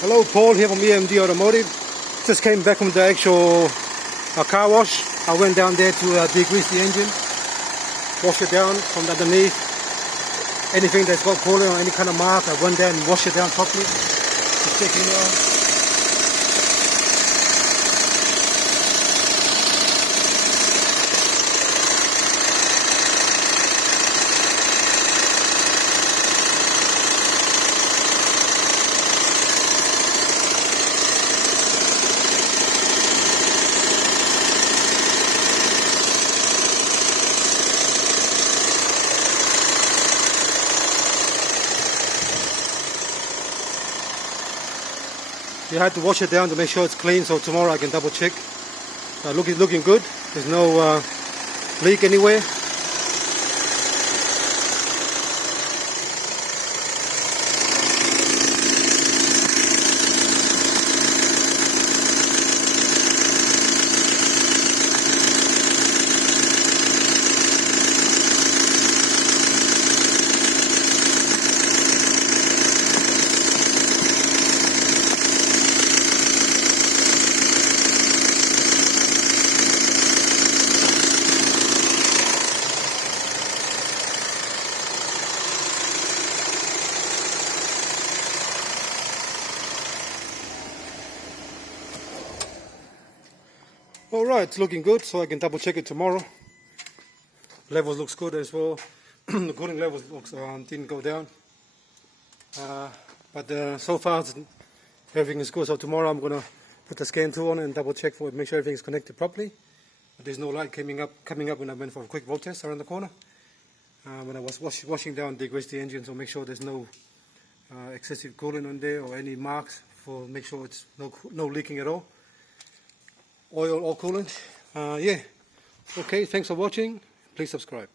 Hello, Paul here from EMD Automotive. Just came back from the actual car wash. I went down there to degrease the engine, wash it down from underneath. Anything that's got coolant or any kind of mark, I went there and washed it down properly. Just checking out. You had to wash it down to make sure it's clean, so tomorrow I can double check. Looking good. There's no leak anywhere. Alright, it's looking good, so I can double check it tomorrow. Levels looks good as well. The cooling levels looks didn't go down. But so far everything is good, so tomorrow I'm gonna put the scan tool on and double check for it, make sure everything is connected properly. But there's no light coming up when I went for a quick road test around the corner. When I was washing down, degreased the engine, so make sure there's no excessive coolant on there or any marks, for make sure it's no leaking at all. Oil or coolant. Yeah. Okay, thanks for watching. Please subscribe.